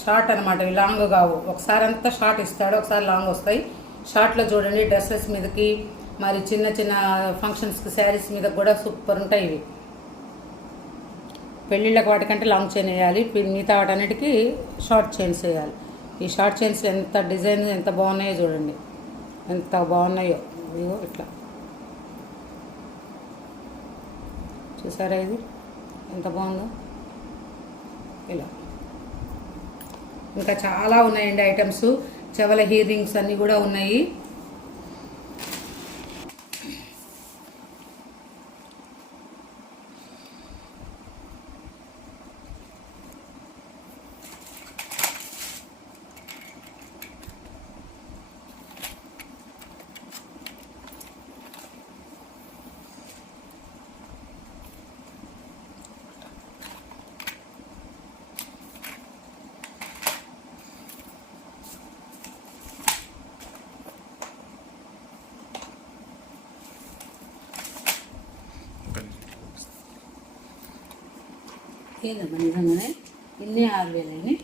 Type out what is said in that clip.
Short అనమాట, ఇవి long కావు. ఒకసారి అంతా షార్ట్ ఇస్తాడు, ఒకసారి లాంగ్ వస్తాయి. షార్ట్లో చూడండి డ్రెస్సెస్ మీదకి, మరి చిన్న చిన్న ఫంక్షన్స్కి శారీస్ మీద కూడా సూపర్ ఉంటాయి ఇవి. పెళ్ళిళ్ళకి వాటికంటే లాంగ్ చైన్ వేయాలి, మిగతా వాటన్నిటికీ షార్ట్ చైన్స్ వేయాలి. ఈ షార్ట్ చైన్స్ ఎంత డిజైన్ ఎంత బాగున్నాయో చూడండి, ఎంత బాగున్నాయో. ఇదిగో ఇట్లా చూసారా, ఇది ఎంత బాగుందో. ఇలా ఇంకా చాలా ఉన్నాయండి ఐటమ్స్. చెవల ఇయర్ రింగ్స్ అన్నీ కూడా ఉన్నాయి. ఏందమ్మా నిజంగానే ఇన్ని 6,000 అయినాయి.